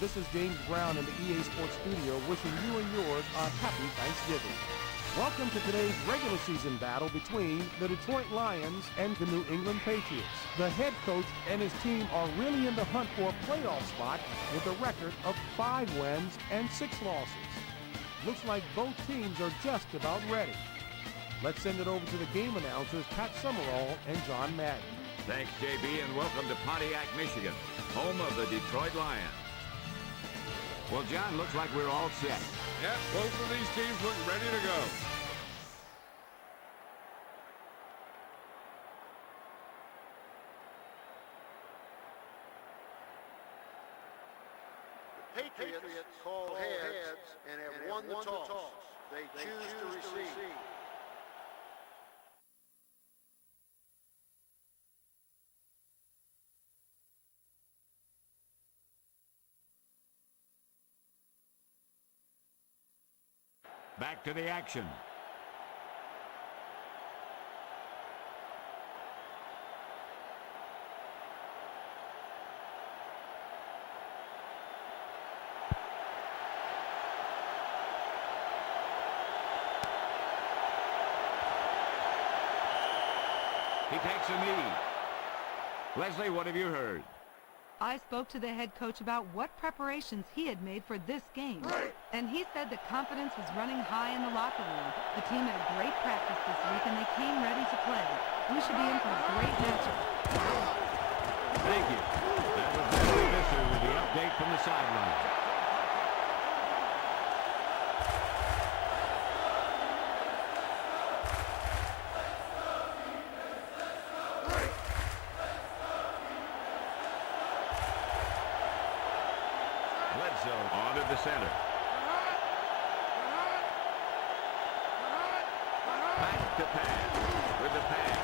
This is James Brown in the EA Sports Studio wishing you and yours a happy Thanksgiving. Welcome to today's regular season battle between the Detroit Lions and the New England Patriots. The head coach and his team are really in the hunt for a playoff spot with a record of 5 wins and 6 losses. Looks like both teams are just about ready. Let's send it over to the game announcers, Pat Summerall and John Madden. Thanks, JB, and welcome to Pontiac, Michigan, home of the Detroit Lions. Well, John, looks like we're all set. Yep, both of these teams look ready to go. The Patriots call heads and have won the toss. They choose to receive. Back to the action. He takes a knee. Leslie, what have you heard? I spoke to the head coach about what preparations he had made for this game. And he said that confidence was running high in the locker room. The team had a great practice this week and they came ready to play. We should be in for a great matchup. Thank you. That was Leslie Visser with the update from the sideline. Onto the center. Back to pass with the pass.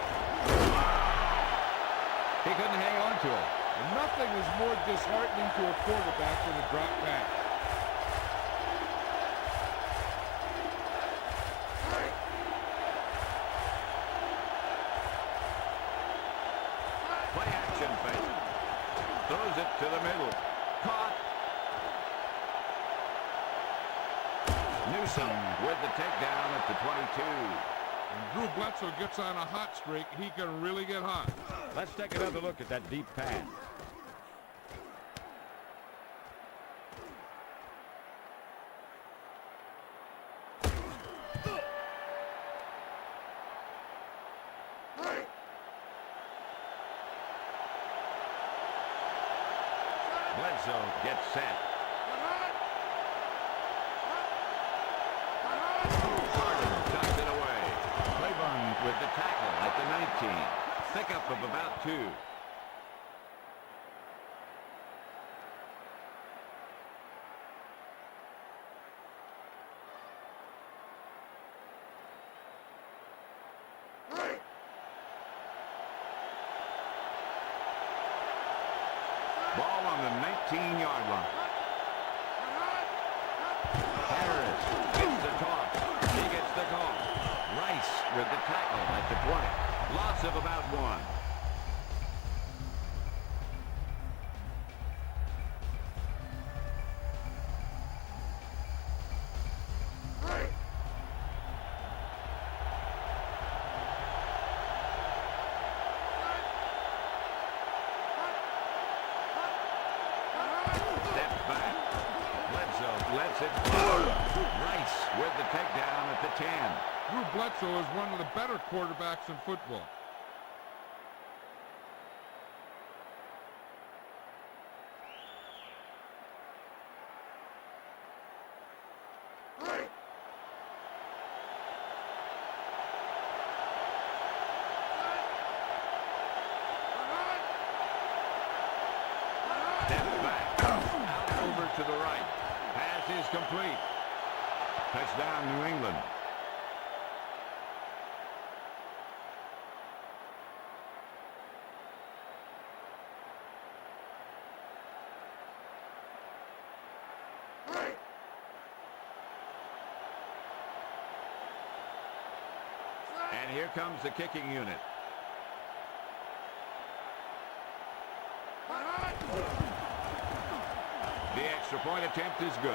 He couldn't hang on to it. And nothing is more disheartening to a quarterback than a drop pass. Play action fake. Throws it to the middle. Caught. Newsom with the takedown at the 22. When Drew Bledsoe gets on a hot streak, he can really get hot. Let's take another look at that deep pass. Bledsoe gets set. With the tackle at the 19. Pickup of about 2. Ball on the 19-yard line. Harris gets the toss. He gets the call. Rice with the tackle at the 20. Loss of about 1. Steps back. Bledsoe lets it go. Rice with the takedown at the 10. Drew Bledsoe is one of the better quarterbacks in football. Steps back. Out over to the right. Pass is complete. Touchdown, New England. And here comes the kicking unit. The extra extra point attempt is good.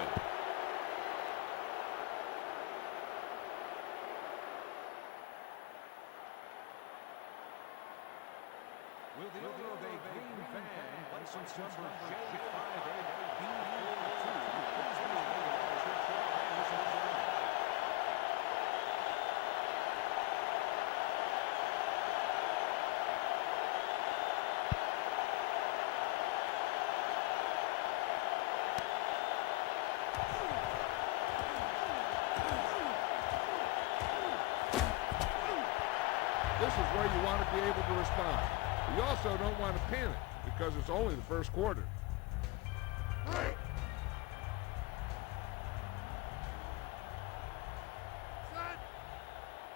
Will the owner of a green van, license number J58B42, please be available at Church Lions. This is where you want to be able to respond. You also don't want to panic because it's only the first quarter.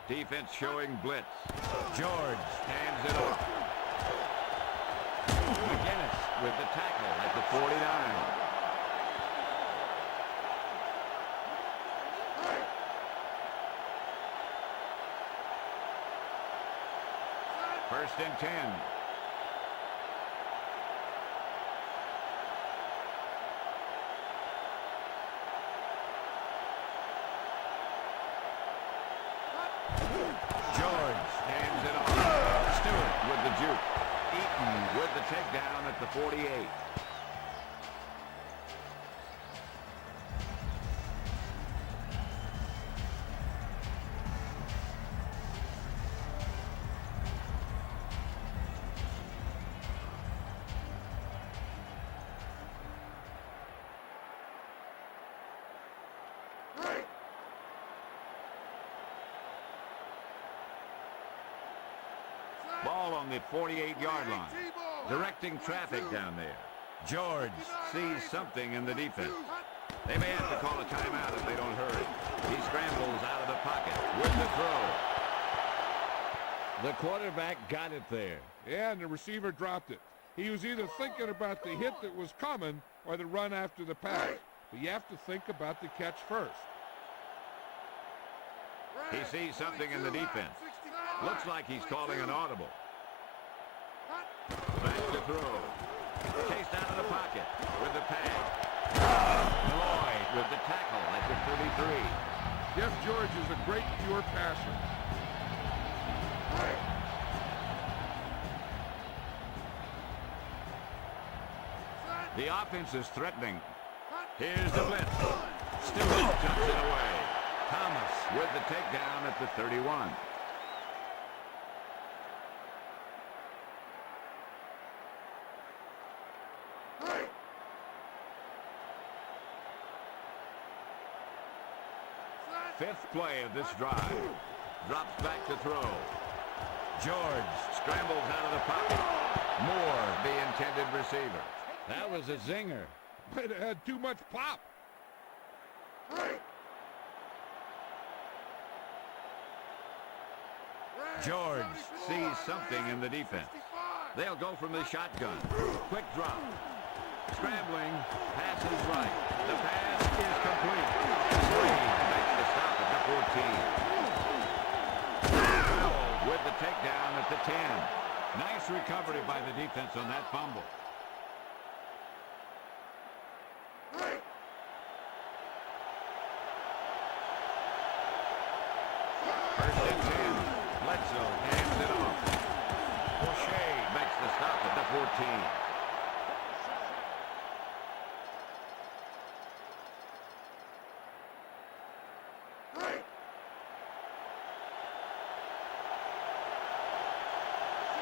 Defense showing blitz. George hands it off. McGinnis with the tackle at the 49. First and 10. George hands it off. Stewart with the juke. Eaton with the takedown at the 48. Ball on the 48-yard line. Directing traffic down there. George sees something in the defense. They may have to call a timeout if they don't hurry. He scrambles out of the pocket with the throw. The quarterback got it there. Yeah, and the receiver dropped it. He was either thinking about the hit that was coming or the run after the pass. But you have to think about the catch first. He sees something in the defense. Looks like he's calling an audible. Back to throw. Chased out of the pocket with the pass. Lloyd with the tackle at the 33. Jeff George is a great pure passer. The offense is threatening. Here's the blitz. Stewart tucks it away. Thomas with the takedown at the 31. Fifth play of this drive. Drops back to throw. George scrambles out of the pocket. Moore, the intended receiver. That was a zinger. But it had too much pop. George sees something in the defense. They'll go from the shotgun. Quick drop. Scrambling. Passes right. The pass is complete. Slade makes the stop at the 14. Powell with the takedown at the 10. Nice recovery by the defense on that fumble. First and 10. Bledsoe hands it off. O'Shea makes the stop at the 14.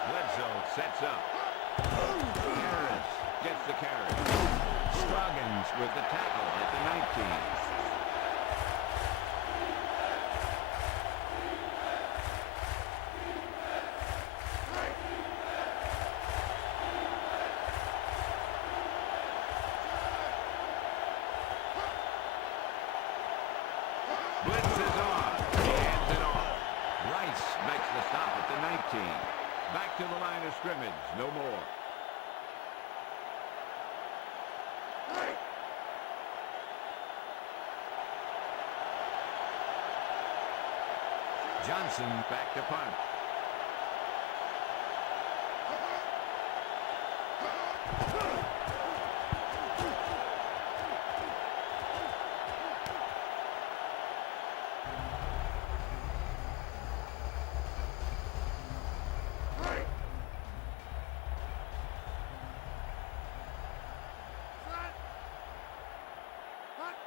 Bledsoe sets up. Harris gets the carry. Scroggins with the tackle at the 19. Blitz is on. He hands it off. Rice makes the stop at the 19. Back to the line of scrimmage. No more. Johnson back to punt.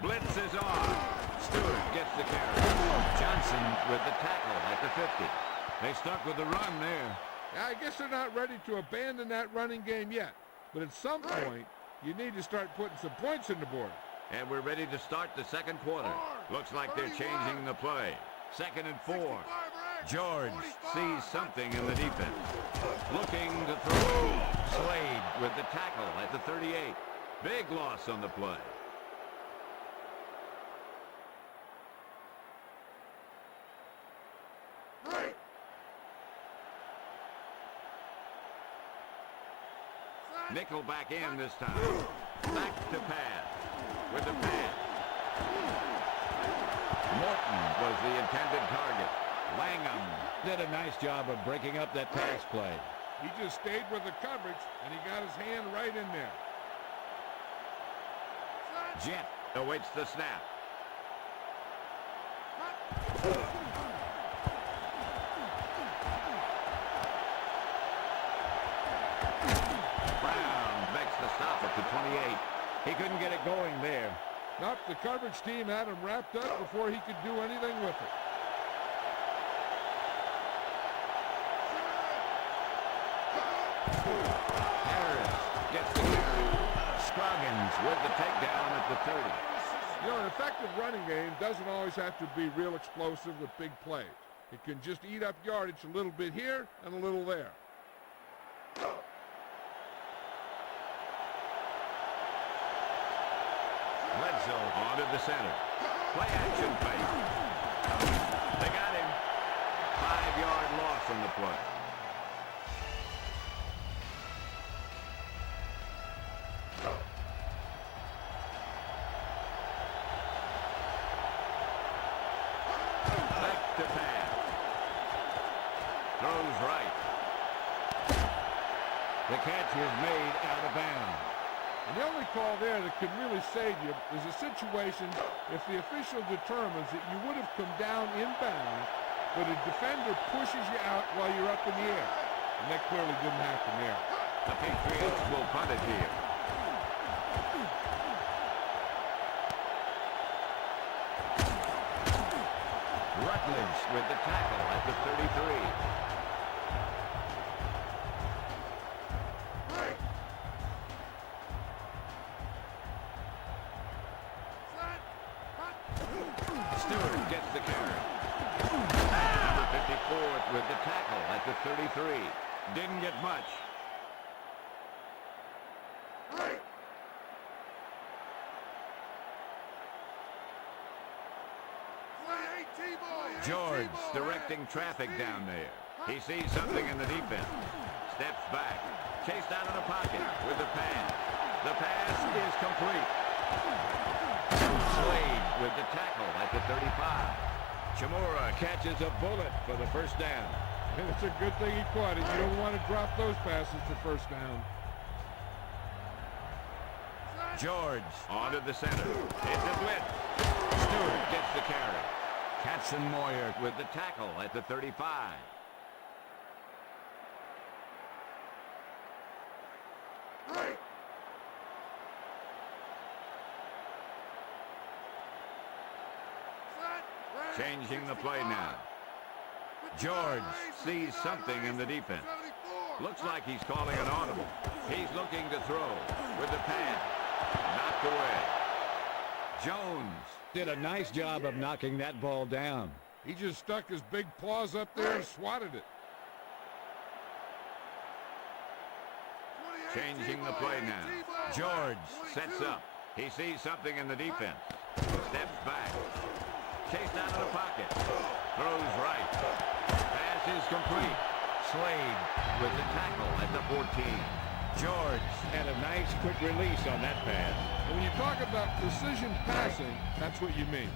Blitz is on. Stewart gets the carry. Johnson with the tackle at the 50. They stuck with the run there. I guess they're not ready to abandon that running game yet. But at some point, you need to start putting some points in the board. And we're ready to start the second quarter. Looks like they're changing the play. 2nd and 4. George sees something in the defense. Looking to throw. Slade with the tackle at the 38. Big loss on the play. Nickel back in this time. Back to pass. With the pass. Morton was the intended target. Langham did a nice job of breaking up that pass play. He just stayed with the coverage, and he got his hand right in there. Jet awaits the snap. Brown makes the stop at the 28. He couldn't get it going there. Nope, the coverage team had him wrapped up before he could do anything with it. Harris gets the carry. Scroggins with the takedown at the 30. You know, an effective running game doesn't always have to be real explosive with big plays. It can just eat up yardage a little bit here and a little there. Bledsoe onto the center. Play action fake. They got him. 5-yard loss on the play. Back to pass. Throws right. The catch was made out of bounds. And the only call there that can really save you is a situation if the official determines that you would have come down inbounds, but a defender pushes you out while you're up in the air. And that clearly didn't happen there. The Patriots will punt it here. Rutledge with the tackle at the 33. Stewart gets the carry. Number 54 with the tackle at the 33. Didn't get much. George directing traffic down there. He sees something in the defense. Steps back. Chased out of the pocket with the pass. The pass is complete. Slade with the tackle at the 35. Chimura catches a bullet for the first down. And it's a good thing he caught it. You don't want to drop those passes for first down. George onto the center. It's a blitz. Stewart gets the carry. Katzenmoyer with the tackle at the 35. Changing the play now. George sees something in the defense. Looks like he's calling an audible. He's looking to throw with the pass. Knocked away. Jones did a nice job of knocking that ball down. He just stuck his big paws up there and swatted it. Changing the play now. George sets up. He sees something in the defense. Steps back. Chased out of the pocket. Throws right. Pass is complete. Slade with the tackle at the 14. George had a nice quick release on that pass. And when you talk about precision passing, that's what you mean.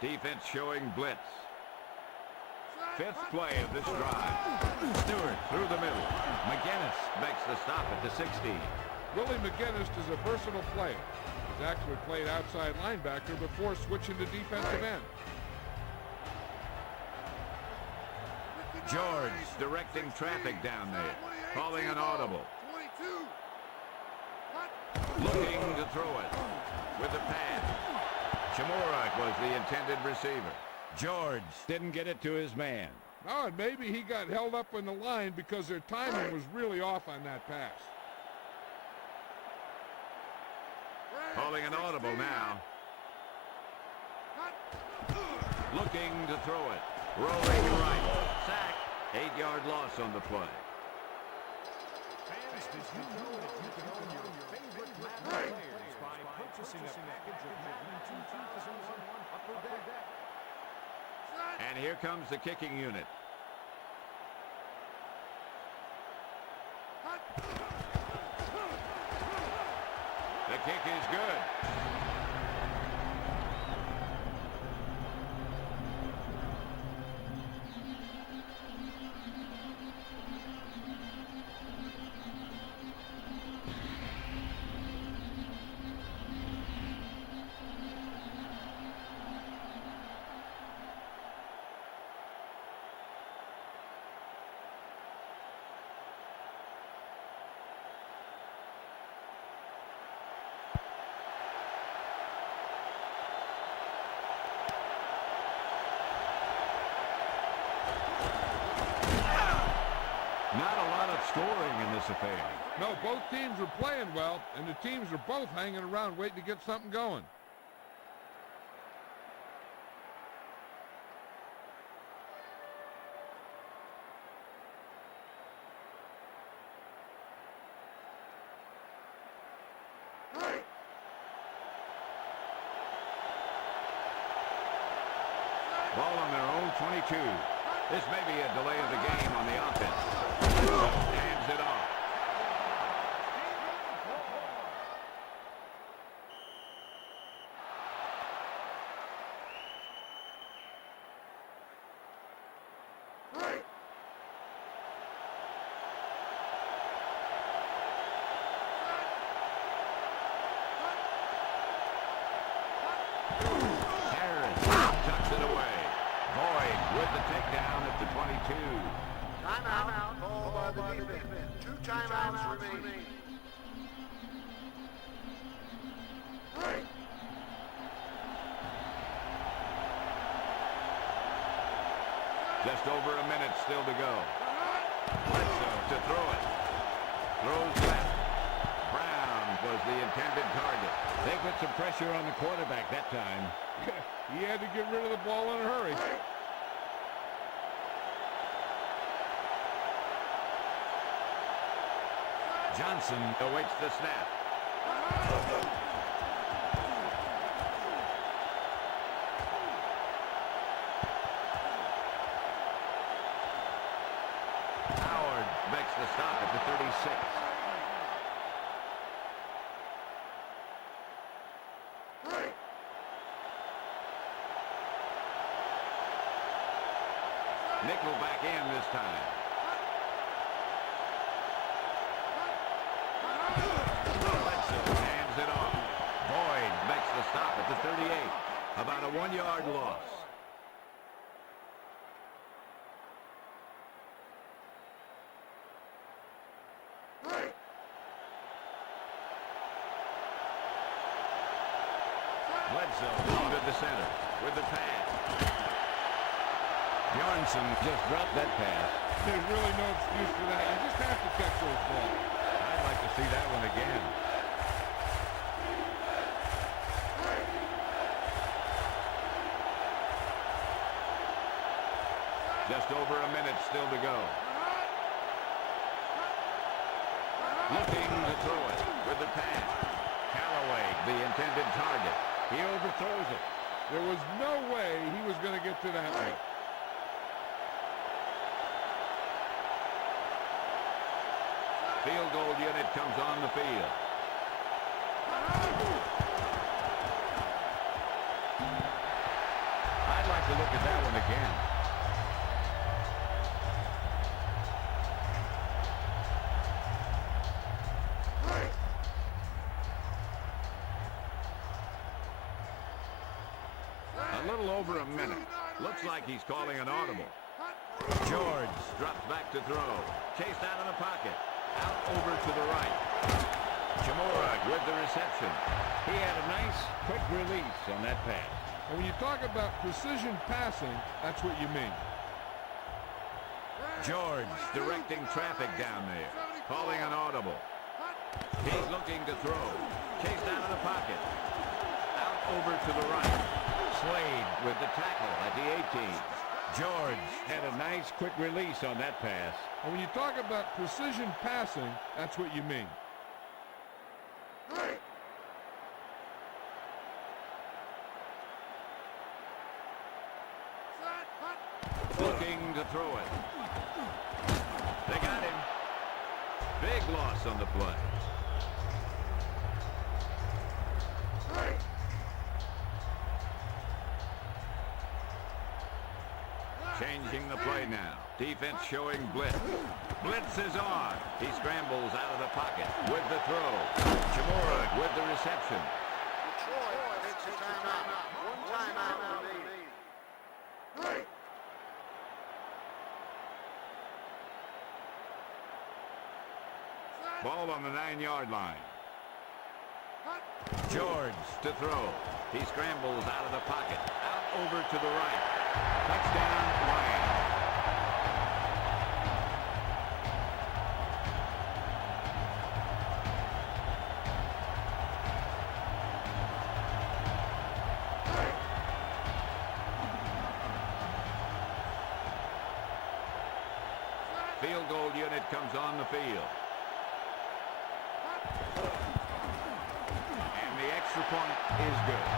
Defense showing blitz. 5th play of this drive. Stewart through the middle. McGinnis makes the stop at the 16. Willie McGinnis is a versatile player. He's actually played outside linebacker before switching to defensive end. George directing traffic down there. Calling an audible. Looking to throw it with the pass. Shamurak was the intended receiver. George didn't get it to his man. Oh, and maybe he got held up in the line because their timing was really off on that pass. Calling an audible now. Looking to throw it. Rolling right. Sack. 8-yard loss on the play. Fans, did you know that you can own your favorite Madden players by purchasing a package of Madden 2001 Upper Deck? And here comes the kicking unit. The kick is good. Not a lot of scoring in this affair. No, both teams are playing well, and the teams are both hanging around waiting to get something going. Ball on their own 22. This may be a delay of the game on the offense. Hands it off. Tucks it away. Boyd with the takedown at the 22. Timeout called by the defense. 2 timeouts remaining. Just over a minute still to go. Bledsoe to throw it. Throws left. Brown was the intended target. They put some pressure on the quarterback that time. He had to get rid of the ball in a hurry. Johnson awaits the snap. Howard makes the stop at the 36. Nickel back in this time. Bledsoe hands it off. Boyd makes the stop at the 38. About a 1-yard loss. Bledsoe into the center with the pass. Bjornsson just dropped that pass. There's really no excuse for that. You just have to catch those balls. I'd like to see that one again. Just over a minute still to go. Looking to throw it with the pass. Callaway, the intended target. He overthrows it. There was no way he was going to get to that one. Field goal unit comes on the field. I'd like to look at that one again. A little over a minute. Looks like he's calling an audible. George drops back to throw. Chased out of the pocket. Out over to the right. Chamora with the reception. He had a nice quick release on that pass. And when you talk about precision passing, that's what you mean. George directing traffic down there. Calling an audible. He's looking to throw. Chased out of the pocket. Out over to the right. Slade with the tackle at the 18. George had a nice quick release on that pass. And when you talk about precision passing, that's what you mean. Looking to throw it. They got him. Big loss on the play. Changing the play now. Defense showing blitz. Blitz is on. He scrambles out of the pocket with the throw. Chamora with the reception. Detroit takes a timeout. One timeout remaining. Ball on the 9-yard line. George to throw. He scrambles out of the pocket. Out over to the right. Touchdown, Lions. Field goal unit comes on the field. And the extra point is good.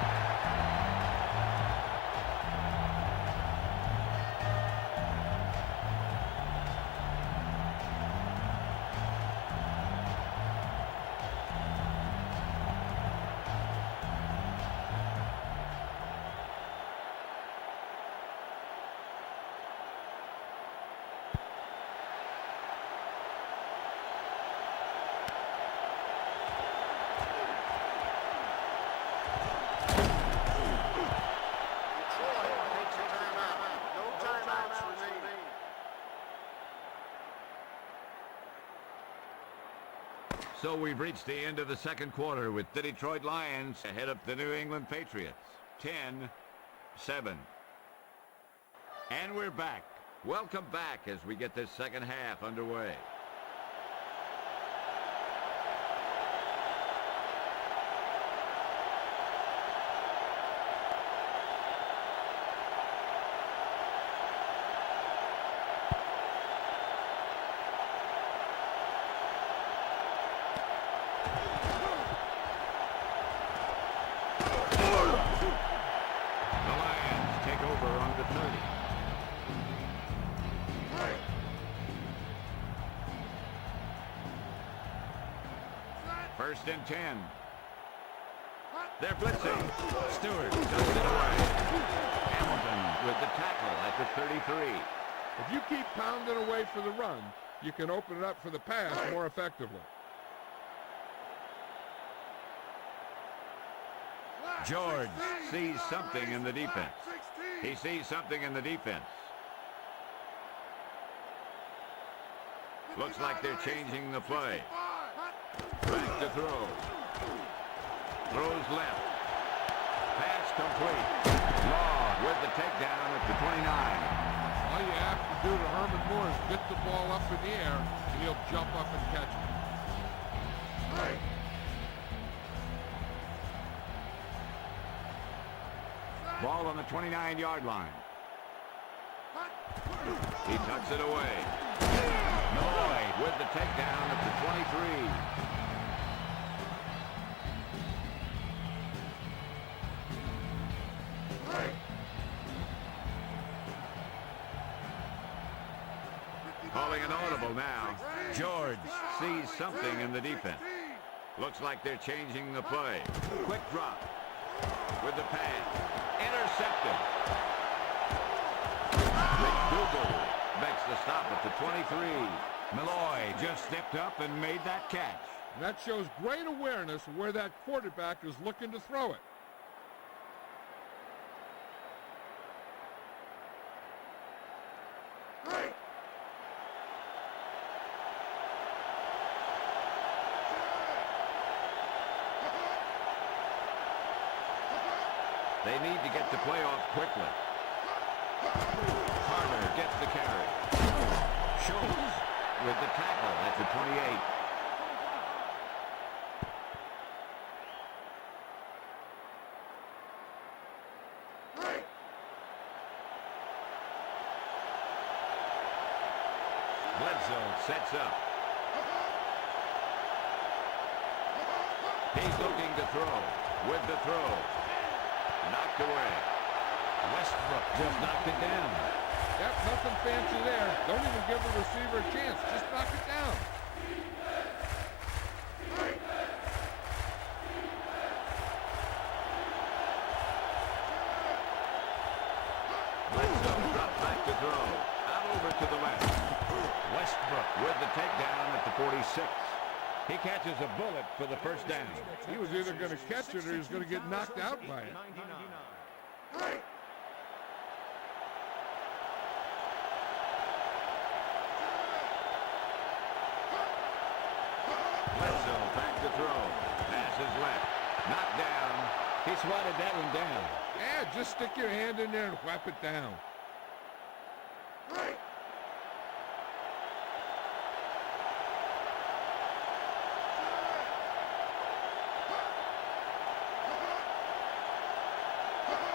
So we've reached the end of the second quarter with the Detroit Lions ahead of the New England Patriots. 10-7. And we're back. Welcome back as we get this second half underway. First and 10. They're blitzing. Stewart does it away. Hamilton with the tackle at the 33. If you keep pounding away for the run, you can open it up for the pass more effectively. George sees something in the defense. He sees something in the defense. Looks like they're changing the play. Back to throw. Throws left. Pass complete. Law with the takedown at the 29. All you have to do to Herman Moore is get the ball up in the air, and he'll jump up and catch it. Ball on the 29-yard line. He tucks it away. Malloy with the takedown at the 23. Calling an audible now. George sees something in the defense. Looks like they're changing the play. Quick drop with the pass. Intercepted. McDougal makes the stop at the 23. Malloy just stepped up and made that catch. And that shows great awareness of where that quarterback is looking to throw it. They need to get the play off quickly. Carter gets the carry. Schultz with the tackle at the 28. Bledsoe sets up. He's looking to throw. With the throw. Knocked away. Westbrook just knocked it down. Yep, nothing fancy there. Don't even give the receiver a chance. Just knock it down. Bledsoe dropped back to throw. Out over to the left. Westbrook with the takedown at the 46. He catches a bullet for the first down. He was either going to catch it or he was going to get knocked out by it. Bledsoe back to throw. Passes left. Knocked down. He swatted that one down. Yeah, just stick your hand in there and whap it down.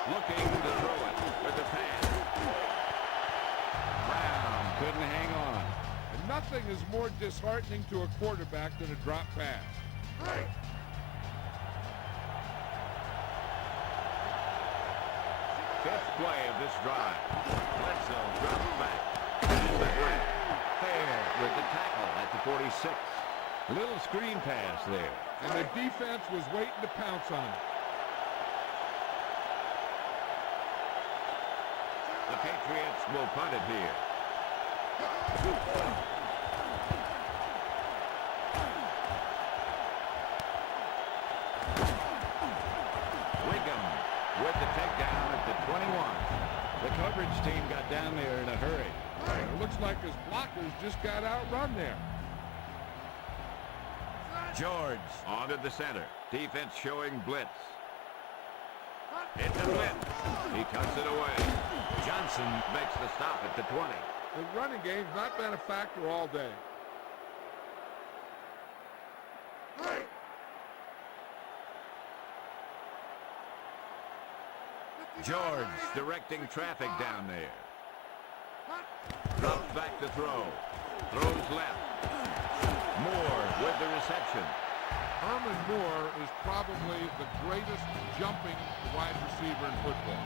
Looking to throw it with the pass. Brown couldn't hang on. And nothing is more disheartening to a quarterback than a drop pass. Fifth play of this drive. Bledsoe drops back. Pass it left. Fair with the tackle at the 46. Little screen pass there. And the defense was waiting to pounce on it. The Patriots will punt it here. Wiggum with the takedown at the 21. The coverage team got down there in a hurry. It looks like his blockers just got outrun there. George onto the center. Defense showing blitz. It's a blitz. He tucks it away. Johnson makes the stop at the 20. The running game's not been a factor all day. George directing traffic down there. Drops back to throw. Throws left. Moore with the reception. Herman Moore is probably the greatest jumping wide receiver in football.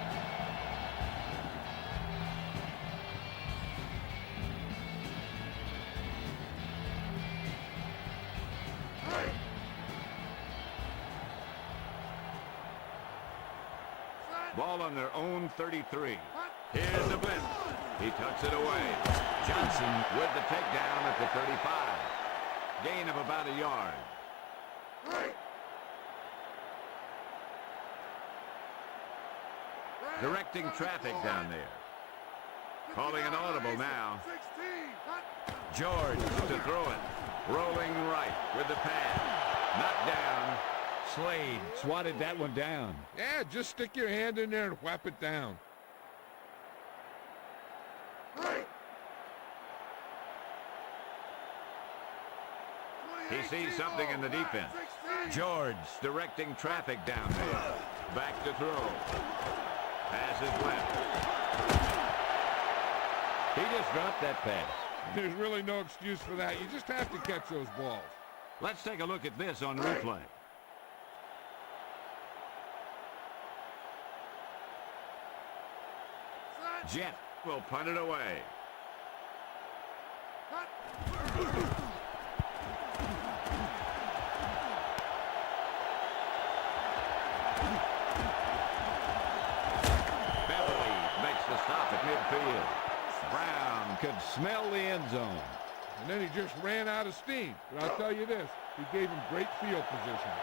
Ball on their own 33. Here's the blitz. He tucks it away. Johnson with the takedown at the 35. Gain of about a yard. Directing traffic down there. Calling an audible now. George to throw it. Rolling right with the pass. Knocked down. Slade swatted that one down. Yeah, just stick your hand in there and whap it down. He sees something in the defense. George directing traffic down there. Back to throw. Passes left. He just dropped that pass. There's really no excuse for that. You just have to catch those balls. Let's take a look at this on replay. Jet will punt it away. Beverly makes the stop at midfield. Brown could smell the end zone. And then he just ran out of steam. But I'll tell you this, he gave him great field position.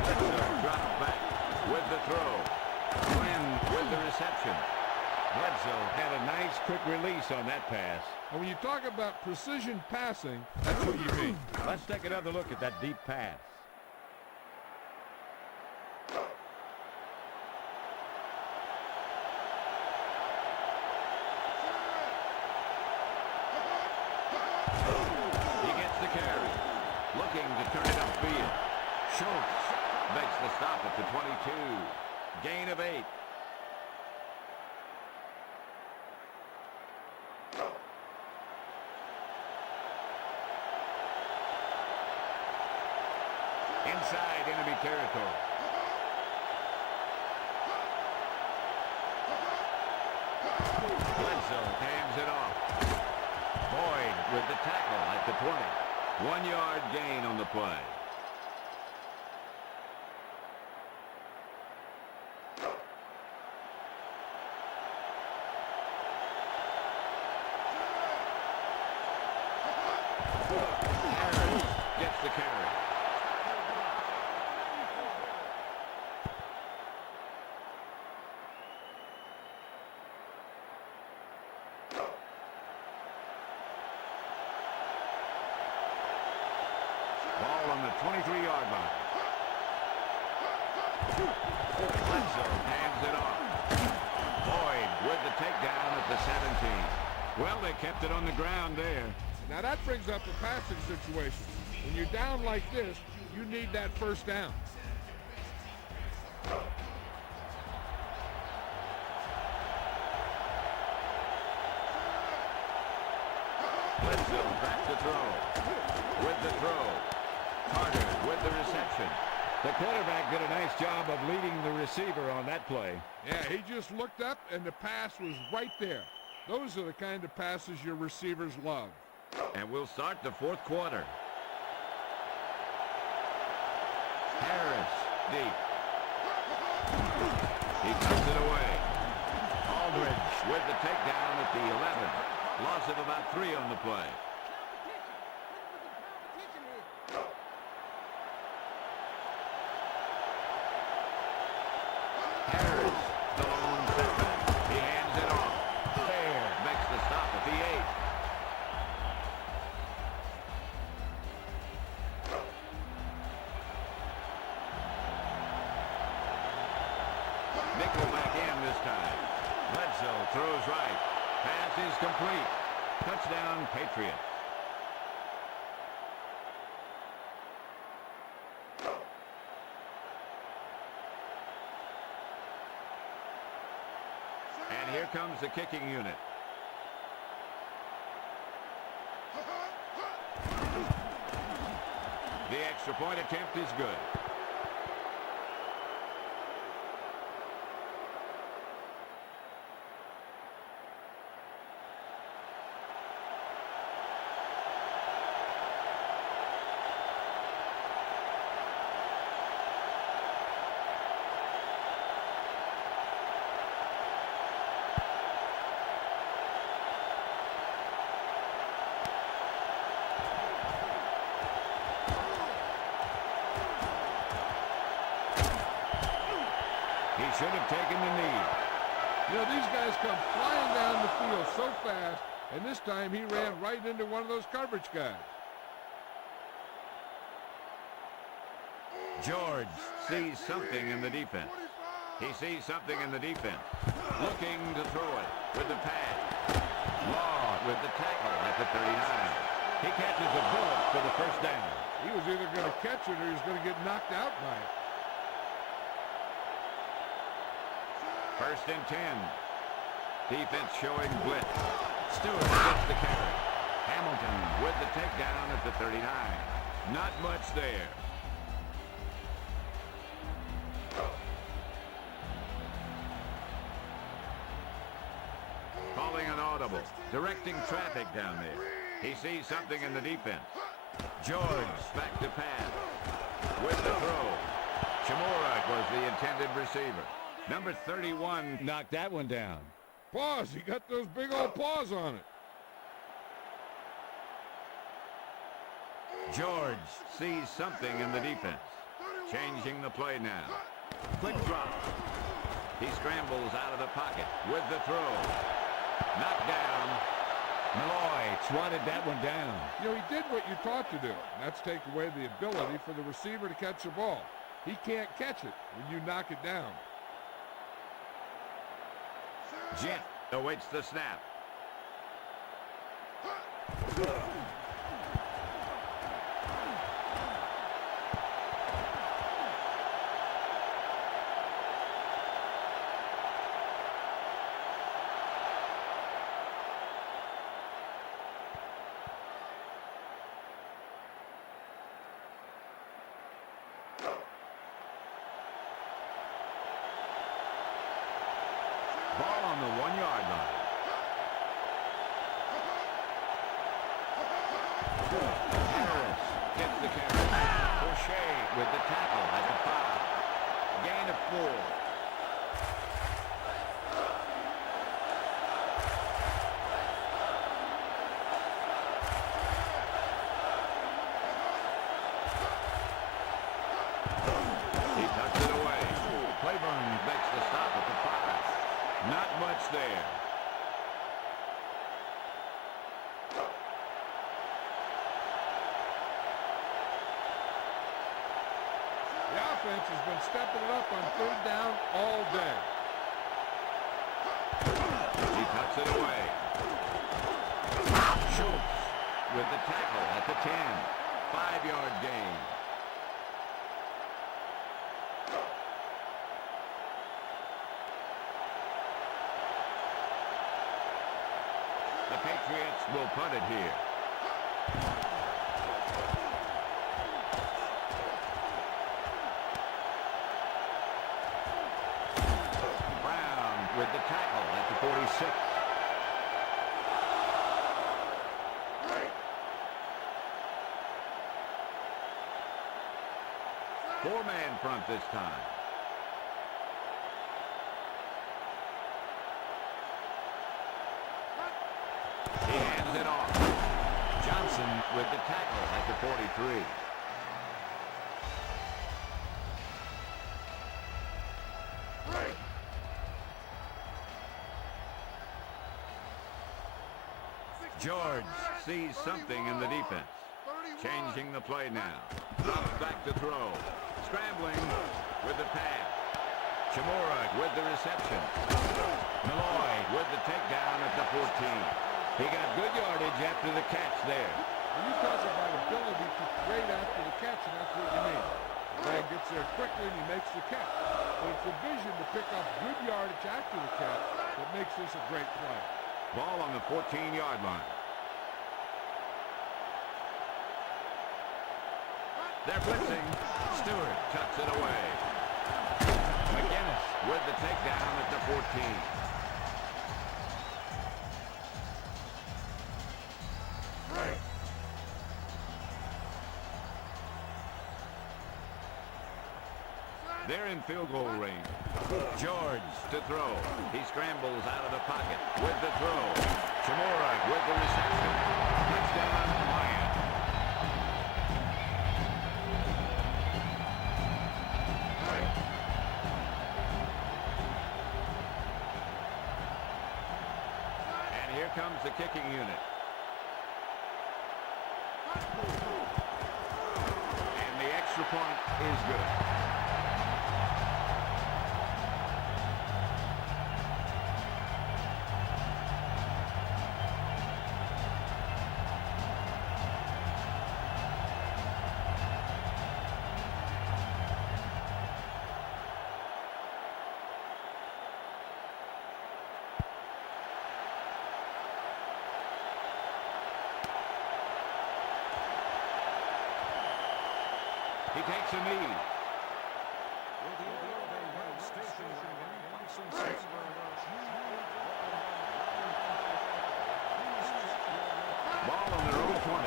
Bledsoe dropped back with the throw. Quinn with the reception. Bledsoe had a nice quick release on that pass. And when you talk about precision passing, that's what you mean. Let's take another look at that deep pass. looking to turn it upfield. Schultz makes the stop at the 22. Gain of 8. Inside enemy territory. Bledsoe hands it off. Boyd with the tackle at the 20. 1 yard gain on the play. Harris gets the carry. Ball on the 23-yard line. Bledsoe hands it off. Boyd with the takedown at the 17. Well, they kept it on the ground there. Now that brings up a passing situation. When you're down like this, you need that first down. Bledsoe back to throw. With the throw. Carter with the reception. The quarterback did a nice job of leading the receiver on that play. Yeah, he just looked up and the pass was right there. Those are the kind of passes your receivers love. And we'll start the fourth quarter. Harris deep. He cuts it away. Aldridge with the takedown at the 11. Loss of about 3 on the play. Harris, the lone setback. He hands it off. Fair makes the stop at the 8. Nickel back in this time. Bledsoe throws right. Pass is complete. Touchdown, Patriots. And here comes the kicking unit. The extra point attempt is good. He should have taken the knee. You know, these guys come flying down the field so fast, and this time he ran right into one of those coverage guys. George sees something in the defense. He sees something in the defense. Looking to throw it with the pass. Law with the tackle at the 39. He catches a bullet for the first down. He was either going to catch it or he was going to get knocked out by it. First and 10. Defense showing blitz. Stewart gets the carry. Hamilton with the takedown at the 39. Not much there. Calling an audible. Directing traffic down there. He sees something in the defense. George back to pass. With the throw. Chamora was the intended receiver. Number 31 knocked that one down. Paws. He got those big old paws on it. George sees something in the defense. Changing the play now. Quick drop. He scrambles out of the pocket with the throw. Knocked down. Malloy swatted that one down. You know, he did what you taught to do. That's take away the ability for the receiver to catch the ball. He can't catch it when you knock it down. Jet awaits the snap. with the tackle at the 5. Gain of 4. He tucks it away. Claiborne makes the stop at the 5. Not much there. The offense has been stepping it up on 3rd down all day. He tucks it away. Schultz with the tackle at the 10. 5-yard gain. The Patriots will punt it here. Brown with the tackle at the 46. Four-man front this time. He hands it off. Johnson with the tackle at the 43. George sees something in the defense. Changing the play now. Drops back to throw. Scrambling with the pass. Chimura with the reception. Malloy with the takedown at the 14. He got good yardage after the catch there. When you talk about ability to trade after the catch, and that's what you need. Man gets there quickly and he makes the catch. But it's the vision to pick up good yardage after the catch that makes this a great play. Ball on the 14-yard line. They're blitzing. Stewart tucks it away. McGinnis with the takedown at the 14. They're in field goal range. George to throw. He scrambles out of the pocket with the throw. Chimura with the reception. Touchdown, Lions. And here comes the kicking unit. And the extra point is good. He takes a knee. Ball on their own 20.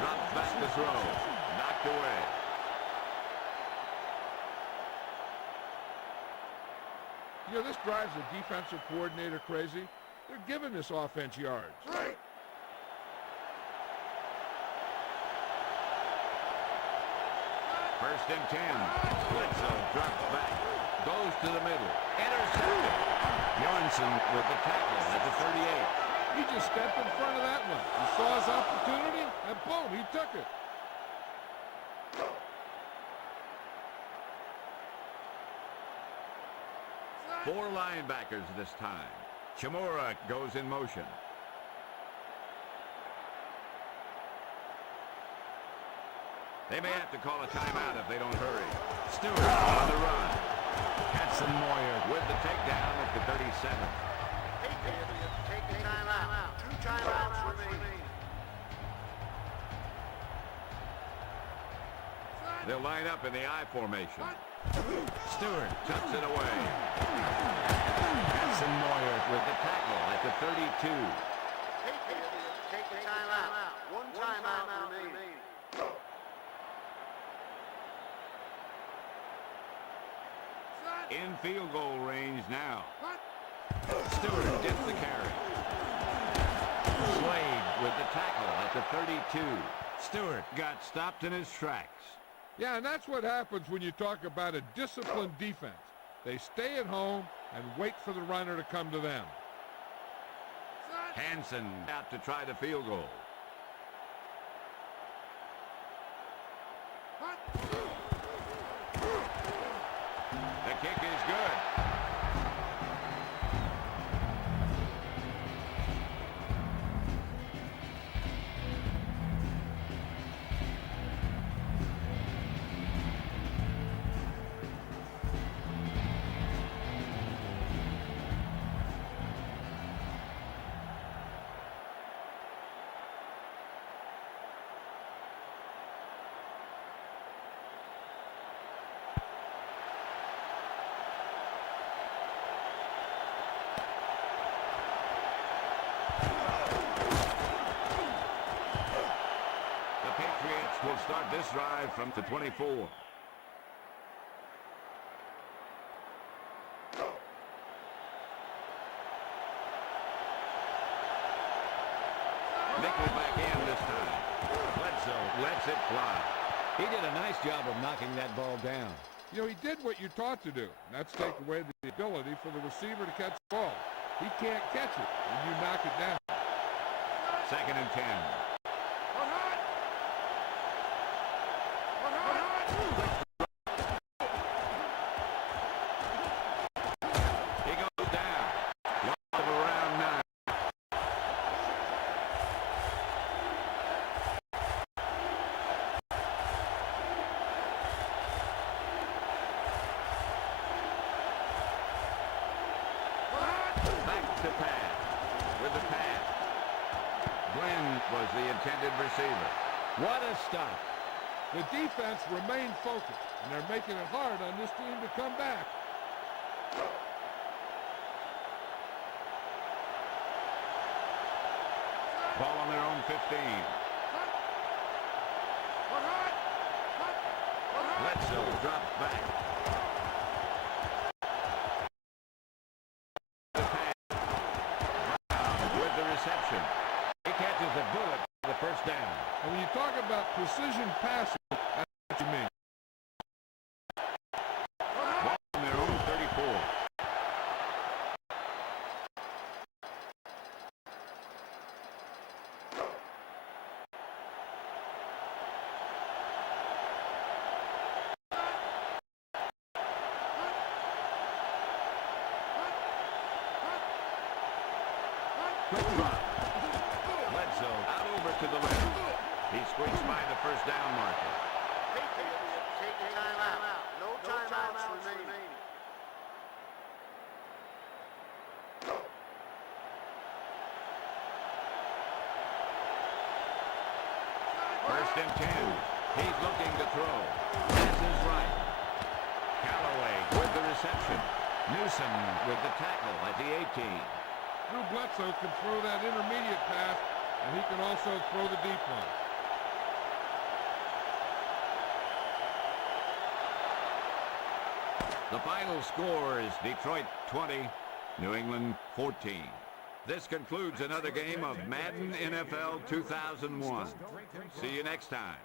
Drops back to throw. Knocked away. You know, this drives the defensive coordinator crazy. They're giving this offense yards. First and 10. Bledsoe drops back. Goes to the middle. Intercepted. Jorgensen with the tackle at the 38. He just stepped in front of that one. He saw his opportunity, and boom, he took it. Four linebackers this time. Chimura goes in motion. They may have to call a timeout if they don't hurry. Stewart on the run. Hudson Moyer with the takedown at the 37. Patriots take a timeout. 2 timeouts remaining. They'll line up in the I formation. Stewart tucks it away. Hudson Moyer with the tackle at the 32. Patriots take a timeout. 1 timeout remaining. In field goal range now. Stewart gets the carry. Slade with the tackle at the 32. Stewart got stopped in his tracks. Yeah, and that's what happens when you talk about a disciplined defense. They stay at home and wait for the runner to come to them. Hansen out to try the field goal. The kick is good. Patriots will start this drive from the 24. Nickel back in this time. Bledsoe lets it fly. He did a nice job of knocking that ball down. You know, he did what you're taught to do. And that's take away the ability for the receiver to catch the ball. He can't catch it when you knock it down. 2nd and 10. He goes down. Loss of around 9. Back to pass. With the pass. Glenn was the intended receiver. What a stop. The defense remained focused, and they're making it hard on this team to come back. Ball on their own 15. Bledsoe drops back. The pass. Brown with the reception. He catches a bullet for the first down. And when you talk about precision passing, that's what you mean. Ball on their own 34. Quick drop. Bledsoe out over to the left. He squeaks by the first down marker. Patriots take a timeout. No timeouts remaining. First and 10. He's looking to throw. Pass is right. Callaway with the reception. Newsom with the tackle at the 18. Drew Bledsoe can throw that intermediate pass, and he can also throw the deep one. The final score is Detroit 20, New England 14. This concludes another game of Madden NFL 2001. See you next time.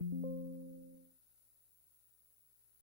Bye.